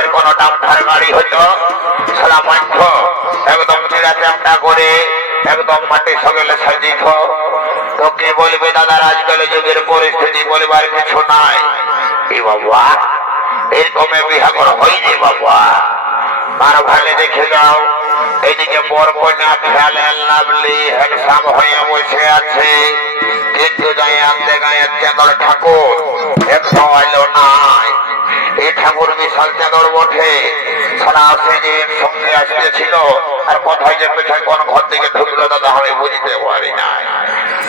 রোডের কোন ডাক্তার গাড়ি হইতো সালা মাংস একদম চিড়া চ্যাপটা করে একদম মাটি সগলে সাজিত। তো কি বলবে দাদার আজকাল যুগের পরিস্থিতি বলবার কিছু নাই। এ বাবা? এরকমে করা হয়নি বাবা। আর ভালে দেখে যাও। এইদিকে বর কন্যা খেয়ালে লাভলি হ্যান্ডসাম হয়ে বসে আছে। কিন্তু যাই আনতে গায়ে চাদর ঠাকুর একশো আইলো নাই। ঠাকুর বিশাল চাদর বটে। সারা যে সঙ্গে আসতেছিল আর কোথায় যে পেছনে কোন ঘর থেকে ঢুকলো দাদা আমি বুঝতে পারি না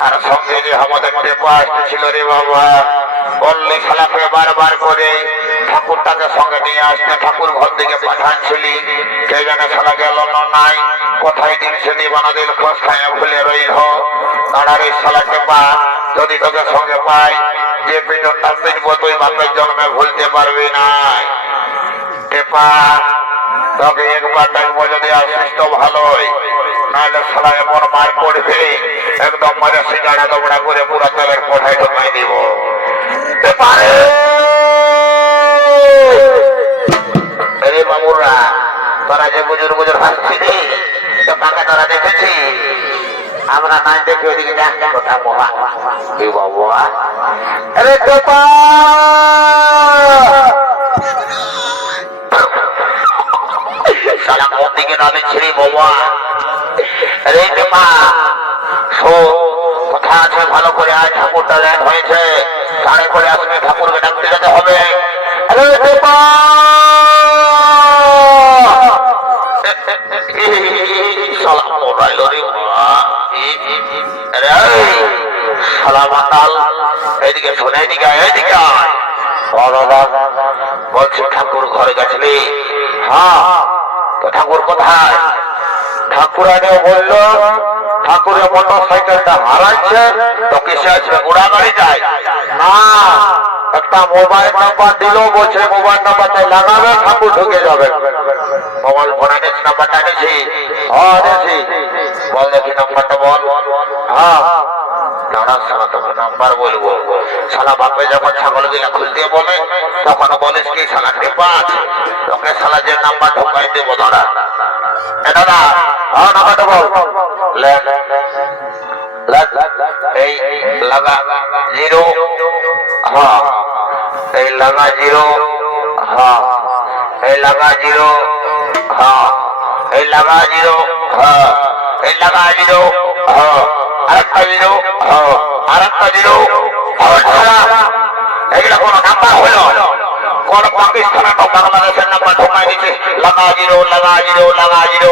আর সঙ্গে যে আমাদের টেপা আসতেছিল রে বাবা, বললে খেলাকে বারবার করে ঠাকুরটাকে সঙ্গে নিয়ে আসতে ঠাকুর ঘর থেকে পাঠাচ্ছিলি কে জানে খেলা গেল না নাই। কোথায় দিন সে দিবানা দিল খোঁজ খায় ভুলে রইল। দাঁড়ার এই শালাকে পা যদি তোকে সঙ্গে পাই, যে পিটনটা পিটব তুই বাপের জন্মে ভুলতে পারবি না। তোকে একবার যদি আসিস তো ভালোই। নাহলে মার পড়বে। একদম মজা সিঙ্গাড়া দমড়া করে পুরা তেলের কোঠায় ঢোকাই দিব। পারে বাবুরা, তোরা যে বুজুর বুজুর তো কাকা তোরা দেখেছি আমরা নাই দেখে ওইদিকে দেখ কথা মহা বাবু। আরে সারা কোন দিকে নামে ছিড়ি বাবা। আরে কপা শো কথা আছে ভালো করে আয় ঠাকুরটা ল্যান্ড হয়েছে। গাড়ি করে আসবে ঠাকুরকে ডাকতে যেতে হবে। আরে কপা সালাম রে। ঠাকুর ঘরে গেছিলি? হ্যাঁ ঠাকুর কোথায়? ঠাকুরানিও বলল, ঠাকুরের মোটর সাইকেলটা হারাচ্ছে তো কিসে আসবে? ঘোড়া গাড়ি যায়। না, একটা মোবাইল নাম্বার দিল, বলছে, মোবাইল নাম্বারটা লাগাবে, ঠাকুর ঢুকে যাবে। মোবাইল ফোন আনিস নাম্বারটা এনেছি। হ্যাঁ এনেছি। বল দেখি নাম্বারটা বল। হ্যাঁ দাঁড়া সালা তোকে নাম্বার বলব। সালা বাপে যখন ছাগল গিলা খুলতে বলে, তখন বলিস কি, সালা যে নাম্বার ঢোকাই দেবো দাঁড়া দাদা নাম্বারটা বল এই লাগা জিরো। হ্যাঁ এই লাগা জিরো। হ্যাঁ এই লাগা জিরো। হ্যাঁ এই লাগা জিরো। হ্যাঁ এই লাগা জিরো। হ্যাঁ আরেকটা দিল আরেকটা দিল এগুলো কোন নাম্বার হলো? কোন পাকিস্তানের বাংলাদেশের নাম্বার ঢোকায় দিচ্ছে লাগা জিরো লাগা জিরো লাগা zero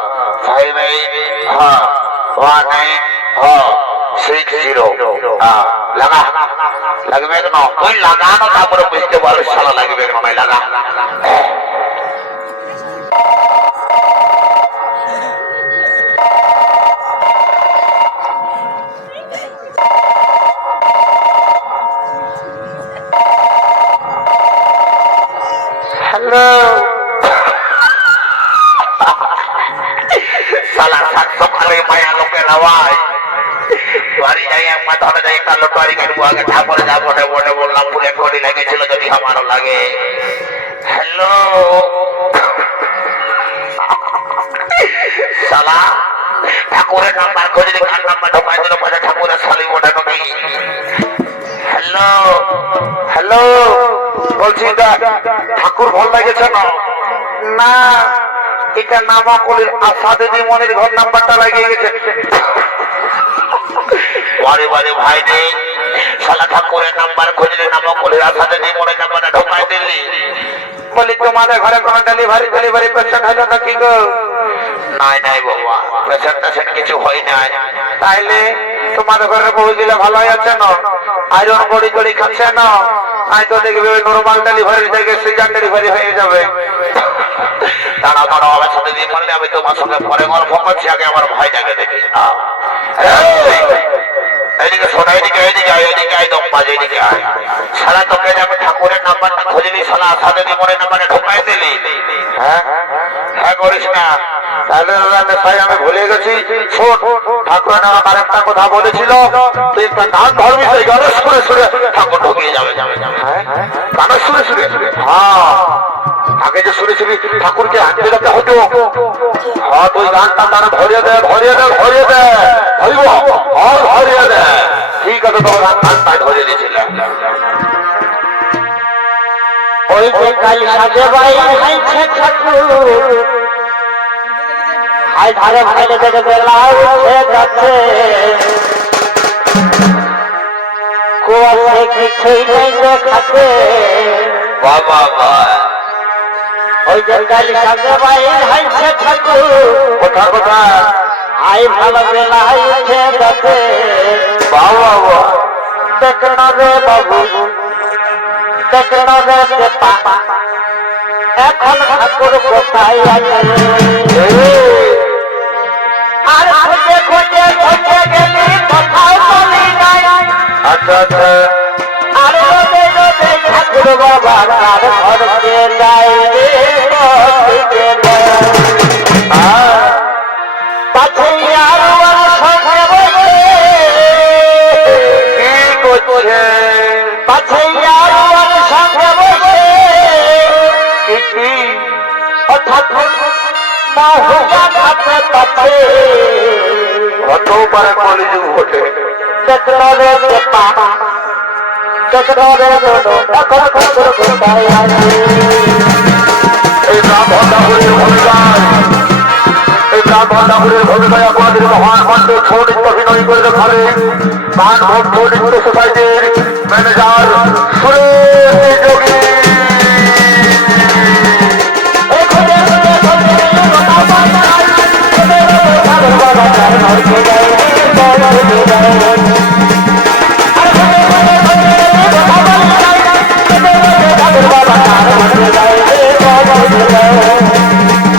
five eight one eight six zero লাগা লাগবে কেন ওই লাগানো তারপরে বুঝতে পারবে সালা লাগবে কেন নাই কাটবো আগে বললাম পুরো লেগেছিল যদি আমারও লাগে হ্যালো সালা ঠাকুরের নাম্বার কার নাম্বার ঢোকাই দিল পয়সা ঠাকুরের হ্যালো হ্যালো বলছি ঠাকুর ভালো লাগেছে না না এটা নামাকলির আশা দিদি মনের ঘর নাম্বারটা লাগিয়ে গেছে বারে বারে ভাই রে শালা ঠাকুরের নাম্বার খুঁজলে নামাকলির আশা দিদি মনের নাম্বারটা ঢোকাই দিলি। বলি তোমাদের ঘরে কোনো ডেলিভারি ডেলিভারি পেশেন্ট হলো নাকি গো? নাই নাই বাবা পেশেন্ট টেশেন্ট কিছু হয় নাই। তাইলে তোমাদের ঘরের বউ দিলে ভালো আছে না? আয়রন বড়ি টড়ি খাচ্ছে না? আই তো দেখবে নর্মাল ডেলিভারির জায়গায় সিজার ডেলিভারি হয়ে যাবে। দাঁড়া দাঁড়া, আমার সাথে দিয়ে পারলে আমি তোমার সঙ্গে পরে গল্প করছি, আগে আমার ভাইটাকে দেখি এইদিকে শোনা এদিকে এদিকে আয় এদিকে আয়, দম এদিকে আয়। সারা তোকে আমি ঠাকুরের নাম্বারটা খুঁজলি সালা সাথে মনে নাম্বারে ঢোকাই দিলি। হ্যাঁ? হ্যাঁ করিস না। তাহলে দাদা ভাই আমি ভুলে গেছি। শোন ঠাকুর আমার একটা কথা বলেছিল। তুই একটা গান ধরবি, সেই গানের সুরে সুরে ঠাকুর ঢুকিয়ে যাবে। যাবে যাবে গানের সুরে সুরে। হ্যাঁ। আগে যে শুনেছিলি ঠাকুরকে হাঁটতে যেতে হতো। হ্যাঁ তুই গানটা তারা ভরিয়ে দে ভরিয়ে দে ভরিয়ে দে। ধরিব হ্যাঁ ভরিয়ে দে। ঠিক আছে তোমার গানটা ধরিয়ে দিয়েছিলাম। ওই যে কাল সাজে বাই হাইছে ঠাকুর। হাই ধারে ভাইলে দেখে বেলা উঠে যাচ্ছে। কুয়াশে কিছুই নেই দেখাতে বাবা বাবা ওই যে কাল সাজে বাই হাইছে ঠাকুর। কোথা কোথা। হাই ভালো বেলা উঠে যাচ্ছে বাবা বাবা। দেখল রে বাবু। দেখল রে পেপা এখন ঠাকুর কোথায় আছে? আর খুঁজে খুঁজে খুঁজে গেলি কোথাও বলি নাই। আচ্ছা আচ্ছা। আর ঠাকুর বাবা কার ঘরকে যায় রে হ্যাঁ পাছে আর কি করছে পাছে আর ওর সঙ্গে বসে কি ও ঠাকুর না হোগা ঠাকুর পাছে কত পারে কলিযুগ ঘটে দেখল পেপা দেখল রে দোদো এখন ঠাকুর কোথায় আছে এই ব্রাহ্মণ ঠাকুরের ভূমিকায় আপনাদের মহান মন্ত্র ছোট অভিনয় করে দেখাবে মান ভক্ত নৃত্য সোসাইটির ম্যানেজার সুরেশ যোগী খুঁজে খুঁজে বাবা তার মনে যায় রে যায়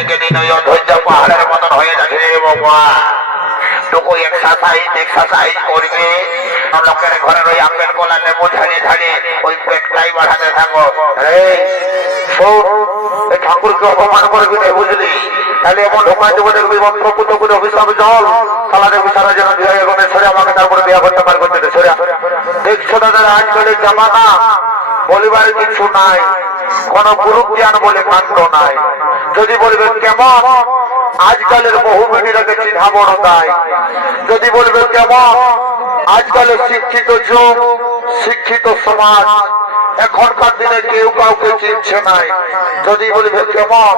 দিনকে দিন ওই পাহাড়ের মতন হয়ে যাচ্ছে বাবা টুকু এক্সারসাইজ এক্সারসাইজ করবে লোকের ঘরের ওই আপেল কলা নেবু ঝাড়িয়ে ঝাড়িয়ে ওই পেটটাই বাড়াতে থাকো। ঠাকুরকে অপমান করবি না বুঝলি? তাহলে এমন ঢোকায় দেবো দেখবি, মন্ত্র পুতো অভিশাপ জল। তালা দেখবি সারা যেন বিয়ে এগোনে সরে আমাকে তারপরে বিয়ে করতে পারব সরে দেখছ দাদা আজকালের জামানা? বলিবার কিছু নাই। কোন গুরু জ্ঞান বলে কাণ্ড নাই। যদি বলবেন কেমন? আজকালের বহু মেয়েরাকে চিন্তা বড় দেয় যদি বলবেন কেমন? আজকালের শিক্ষিত যুগ, শিক্ষিত সমাজ, এখনকার দিনে কেউ কাউকে চিনছে নাই। যদি বলবে, কেমন?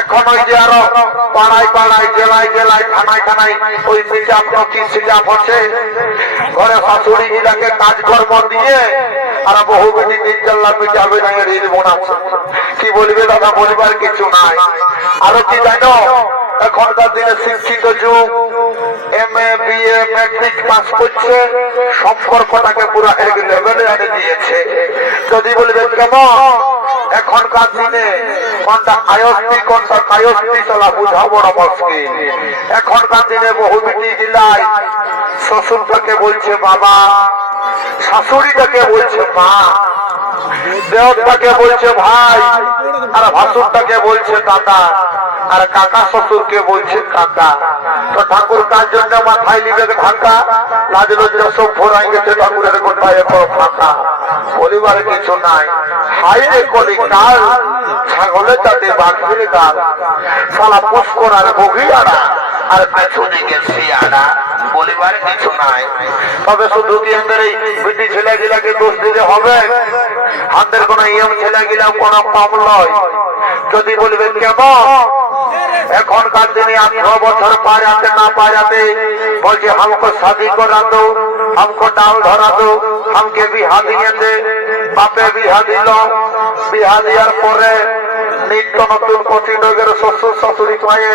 এখন ওই যে আরও পাড়ায় পাড়ায় জেলায় জেলায় থানায় থানায়। ওই মিটাপ প্রতি সিটাপ হচ্ছে ঘরে শাশুড়ি গিরাকে কাজকর্ম দিয়ে আর বহু বেটি নির্জাল্লা মিটাবে না ঋণ বোনাচ্ছে কি বলবে দাদা, বলিবার কিছু নাই। আরও কি জানো? এখনকার দিনে শিক্ষিত যুগ ম্যাট্রিক পাস করছে, সম্পর্কটাকে পুরো এক লেভেলে এনে দিয়েছে। যদি বলবেন কেমন? এখনকার দিনে কোনটা আয়স্তি কোনটা কায়স্তি চলা বুঝা বড় মুশকিল। এখনকার দিনে বহু বিটি জেলায় শ্বশুরটাকে বলছে, বাবা শাশুড়িটাকে বলছে, মা, দেওরটাকে বলছে, ভাই, আর ভাসুরটাকে বলছে, দাদা, আর কাকা শ্বশুরকে বলছে, কাকা। তো ঠাকুর কার জন্য মাথায় নিবে ঢাকা লাজ লজ্জা সব ভরাই গেছে ঠাকুরের কোথায় এরপর ফাঁকা। পরিবার কিছু নাই। হাই রে কলি কাল, ছাগলের যাতে বাঘের গাল সালা পুষ্কর আর বগিয়ারা আর পেছনে গেছে আড়া। বলিবার কিছু নাই। তবে শুধু কি দোষ দিতে হবে? কোন ইয়ম কোন কম নয়। যদি বলবে কেমন এখনকার দিনে আমি ছ বছর পাড়াতে না পাড়াতে বলছে আমাকে শাদি করা দো আমাকে ডাল ধরা দো আমাকে বিহা দিয়েছে, বাপে বিহা দিল। বিহা দেওয়ার পরে নিত্য নতুন পতি লোকের শ্বশুর শাশুড়ি কয়ে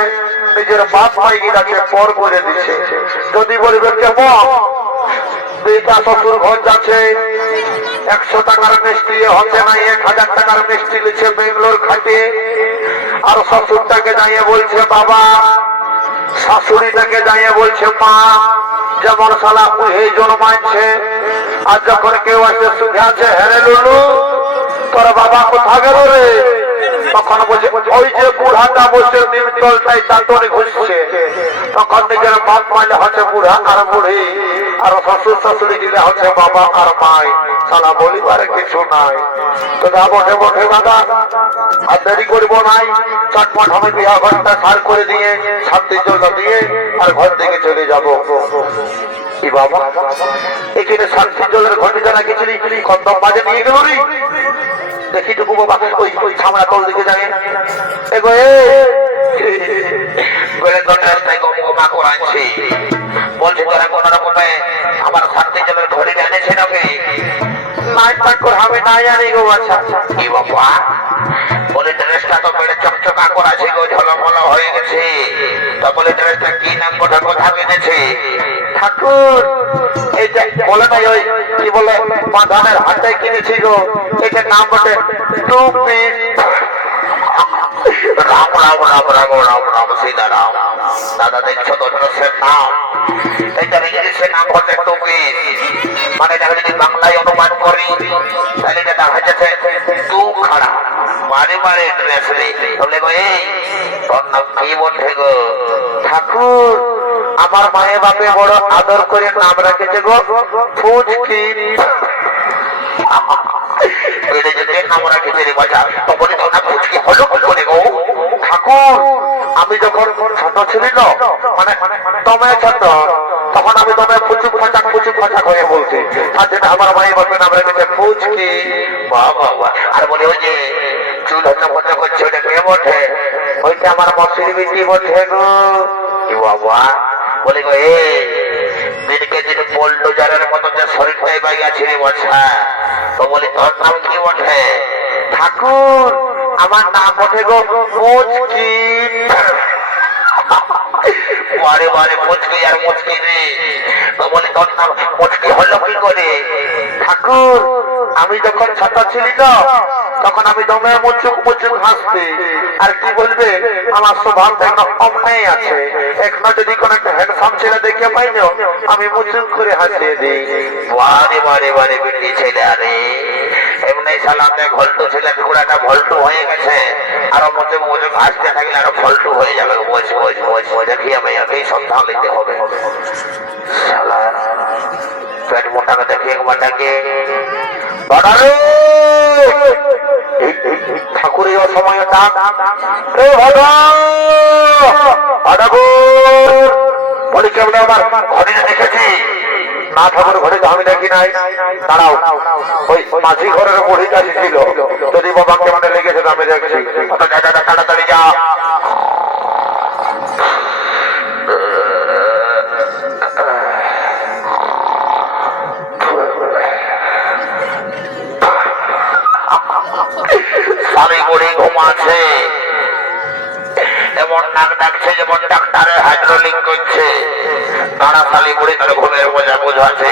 নিজের বাপ ভাই গিরাকে পর করে দিছে। যদি বলবে কেমন দুইটা শ্বশুর ঘর যাচ্ছে, একশো টাকার মিষ্টি, হচ্ছে না, এক হাজার টাকার মিষ্টি লিখছে বেঙ্গলোর খাটে আর শ্বশুরটাকে যাইয়ে বলছে, বাবা, শাশুড়িটাকে যাইয়ে বলছে, মা, যেমন সালা পুহে জন্মাইছে আর যখন কেউ আসে আছে হেরে লুলু, তোর বাবা কোথা গেল রে? তখন বলছে, ওই যে বুড়াটা বসে নিমতলটাই চাতনি ঘুষছে, তখন নিজের বাপ মাইলে হচ্ছে বুড়া আর বুড়ি, আর শ্বশুর শাশুড়ি দিলে হচ্ছে বাবা আর মাই। সালা বলিবার কিছু নাই। তো যা বটে বটে দাদা আর দেরি করব নাই। চটপট আমি বিয়া ঘরটা সার করে দিয়ে, শান্তি জল দিয়ে, আর ঘর থেকে চলে যাব। বাবা? এখানে শান্তি জলের ঘটি জানা গেছিলি কন্দম বাজে নিয়ে গেল রে। দেখি টুকু বাবা ওই ওই ছামড়া তল দিকে যায়। এগো এ। বলে তো রাস্তায় গম গমা করাচ্ছে। বলছি, তোরা কোন রকমে আমার শান্তি জলের ঘরে এনেছে নাকি নাই পাট করে হবে না জানি গো আচ্ছা। কি বাবা? বলে ড্রেসটা তো বেড়ে চকচকা করাছে গো, ঝলমল হয়ে গেছে। তা বলে ড্রেসটা কি নাম কোথা কোথা বেঁধেছে? ঠাকুর, এই যে বলে নাই ওই কি বলে মাধানের হাতে কিনেছি গো। এটার নাম বটে টুপি। রাম রাম রাম রাম রাম রাম সীতা রাম দাদা দেখছ তো ড্রেসের নাম? এইটা ইংলিশের তোর কি বলছে গো? ঠাকুর, আমার মায়ে বাপে বড় আদর করে নাম রেখেছে গো ফুচকি আমি যখন ছোট ছিলি মানে তমে ছোট, তখন আমি তমে ফুচুক ফাঁচাক ফুচুক আর যেটা আমার নাম রেখেছে ফুচকি। বাহ বাহ বাহ। আর বলে, ওই যে চুল হচ্ছে করছে, ওটা কে বটে ওইটা আমার মসির বিটি বটে গো। বাবা গো, এ বোল্ডোজারের মতো যে তো বলি, তোর নাম কি বটে? ঠাকুর, আমার নাম বটে গো মুচকি বারে বারে মুচকি আর মুচকি রে। বলি তোর মুচকি হলো কি করে? ঠাকুর, আমি যখন ছোট ছিলি তো, তখন আমি দমে মুচুক মুচুক হাসতি। আর কি বলবে? আমার স্বভাব এখন অমনেই আছে। এখনও যদি কোন একটা হ্যান্ডসাম ছেলে দেখে পাই না আমি মুচুক করে হাসিয়ে দিই। বারে বারে বারে বেরিয়ে ছেলে আরে এমনি হয়ে গেছে। ঠাকুরের বলি, কেমন আমার ঘরে দেখেছি না ঠাকুর ঘরে আমি দেখি নাই। দাঁড়াও। ওই মাঝি ঘরের বুড়ি ছিল। যদি বাবা কেমন লেগেছে আমি দেখছি। তাড়াতাড়ি যা ডাক্তারের হাইড্রোলিক করছে। তারা শালি বুড়ি তার ঘুমের বোঝা বোঝাচ্ছে।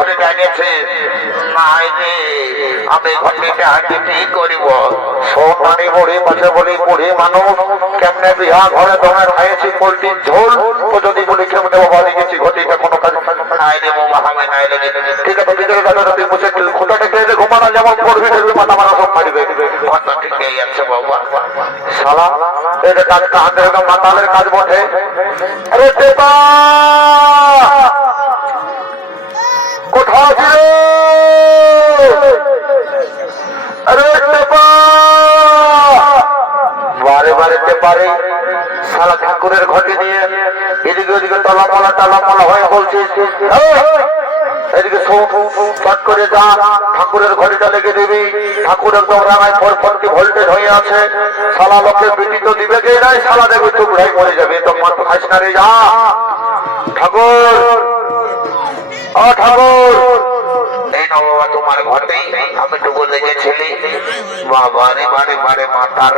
ঘরে জানিয়েছে নাই রে আমি ঘটিটা হাতে ঠিক করিব। সোনানি বুড়ি পাশে বলি বুড়ি মানুষ কেমনে বিহা ঘরে দমে খাইয়েছি পোল্ট্রির ঝোল ও যদি বলি কেমনে বাবা দেখেছি ঘটিটা কোনো কাজ নাই। রে বাবা আমি নাই লেগে ঠিক আছে ভিতরে দাদা তুই বসে খোঁটাটা খেয়ে ঘুমানো যেমন পড়বি দেখবি মাথা মারা সব মারিবে। কত ঠিকই আছে বাবা। শালা এটা কাজ কাহাদের মাতালের কাজ বটে। আরে টেপা বারে বারে শালা ঠাকুরের নিয়ে এদিকে ওদিকে তলামলা হয়ে ঠাকুরের ঘড়িটা দিবি ঠাকুর একদম রাঙায় ফরফরতি ভোল্টেজ হয়ে আছে বিটি তো দিবে দেবে মরে যাবে রে যা ঠাকুর ঠাকুর বাবা তোমার ঘটেই আমি ডুবো দেখেছিলি বাবা রে বারে বারে মাতার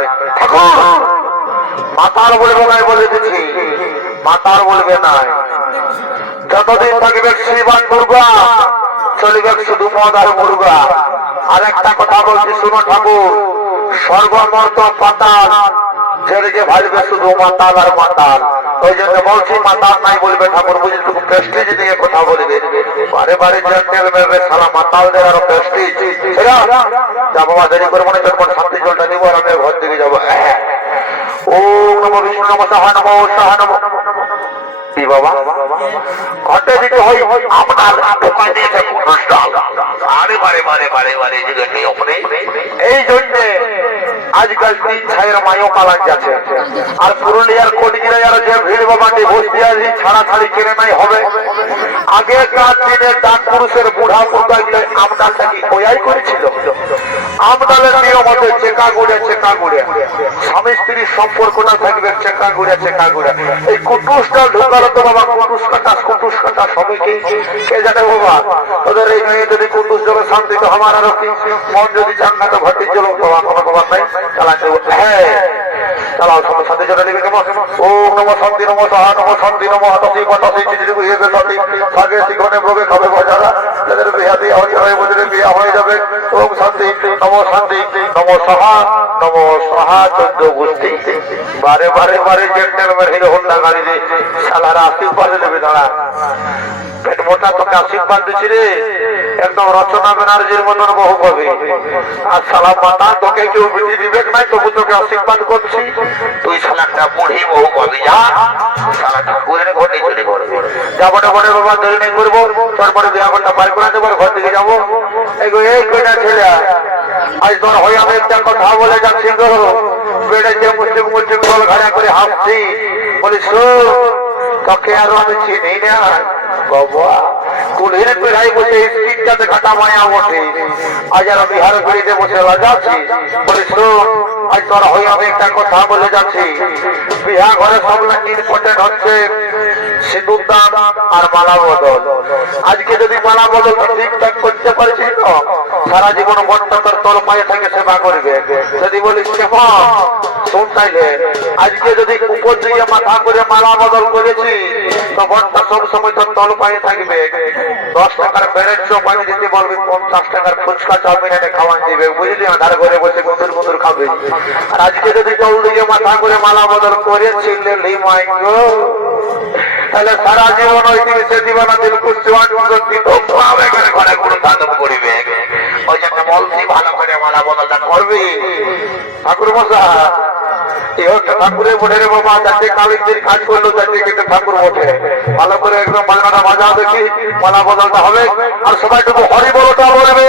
মাতার বলবে নাই বলে দিচ্ছি মাতার বলবে নাই যতদিন থাকবে শ্রীবান দুর্গা চলবে শুধু মদ আর মুরগা আর একটা কথা বলছি, শুনো ঠাকুর। সর্বমর্ত পাতাল, যেদিকে ভাজবে শুধু মাতাল আর মাতাল। ওই জন্য বলছি মাতাল নাই বলবে ঠাকুর বুঝি, শুধু প্রেস্টিজ নিয়ে কথা বলবে। বারে বারে জেন্টেল মেরে সারা মাতালদের আরও প্রেস্টিজ যা বাবা দেরি করব না যখন শান্তি জলটা নিবো আর আমি ঘর দিকে যাব। হ্যাঁ ও নম বিষ্ণু নম, সাহা নম সাহা নম। কি বাবা ঘটে দিতে হয়, আপনার দিয়েছে আরে, বারে বারে বারে বারে, এই জন্যে আজকাল তিন ছায়ের মায়ও যাচ্ছে। আর পুরুলিয়ার যে ভিড় বাবাটি বসতিয়াজি ছাড়া ছাড়ি কেড়ে নাই হবে। আগেকার দিনে ডাক পুরুষের বুড়া মুর্গা গুলো আমদালটা কি করেছিল? চেকা গুড়ে চেকা গুড়ে। স্বামী স্ত্রীর সম্পর্কটা থাকবে চেকা গুড়ে চেকা গুড়ে। এই কুটুসটা ঢোকালো তো কাটা কুটুস কাটা সবাইকে কে জানে বাবা তোদের এই মেয়ে যদি কুটুস জলে শান্তি তো আমার আরও মন যদি চাঙ্গা তো ঘটির জল বাবা বাবা নাই চালা হ্যাঁ। চালাও দিবি হয়ে যাবে। ওম শান্তি, নম শান্তি, নম সাহা নম সাহা বারে বারে বারে জেন্টেলম্যান হিরো হন্ডা গাড়ি দিয়ে শালারা আশীর্বাদ নেবে দাঁড়া। পেট মোটা তোকে আশীর্বাদ দিচ্ছি রে। একদম রচনা ব্যানার্জির মতন বহু কবি আর সালাম মাতা তোকে কেউ বিধি বিবেক নাই, তবু তোকে আশীর্বাদ করছি। তুই একটা বুড়ি বহু কবি যা। শালা ঠাকুরের ঘটে চলে করবে যাব না বলে বাবা, দেরি নেই করব। তারপরে বিয়া করতে পারি করে দেবো ঘর থেকে যাব। এই কয়টা ছেলে, আজ তোর হয়ে আমি একটা কথা বলে যাচ্ছি গো বেড়েছে মুচুক মুচুক বল ঘাড়া করে হাসছি বলি, শোন, তোকে আরও আমি চিনি না। বাবা কুলহির পেড়াই বসে স্ক্রিনটাতে কাটা মায়া বসে আজ আর বিহার ঘুরিতে বসে বাজাচ্ছি। বলে, শোন, আজ তোর হয়ে আমি একটা কথা বলে যাচ্ছি। বিহা ঘরে সব নাকি ইম্পর্টেন্ট হচ্ছে। আর মালা বদল। আজকে যদি মালা বদল ঠিকঠাক করতে পারছিস তো, সারা জীবন মনটা তোর পায়ে থেকে সেবা করবে। যদি কেমন শোন আজকে যদি উপর দিয়ে মাথা করে মালা বদল করেছি, তো মনটা সব সময় তোর তল পায়ে থাকবে। দশ টাকার চোখ আমি দিতে বলবি পঞ্চাশ টাকার ফুচকা চাউমিন এনে খাওয়ান দিবে। বুঝলি, আধার ঘরে বসে গুঁতুর গুঁতুর খাবে। আর আজকে যদি জল দিয়ে মাথা করে মালা বদল করেছিলে লিমাই তাহলে সারা জীবন ওই জিনিসে দিবানা দিল কুচুয়ান করতি তো ঘরে কোনো দাদব করিবে? ওই জন্য বলছি ভালো করে মালা বদলটা করবি। ঠাকুর মশা ঠাকুরের বোঝে রে বাবা যাতে কালিন্দির কাজ করল যাতে কিন্তু ঠাকুর বোঝে ভালো করে একদম বাংলাটা বাজাও দেখি, মালা বদলটা হবে। আর সবাই কিন্তু হরি বলটা বলবে।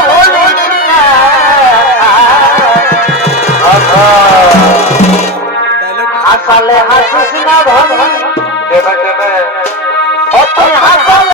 হাসালে হাসিস না ভাবি দেবে দেবে।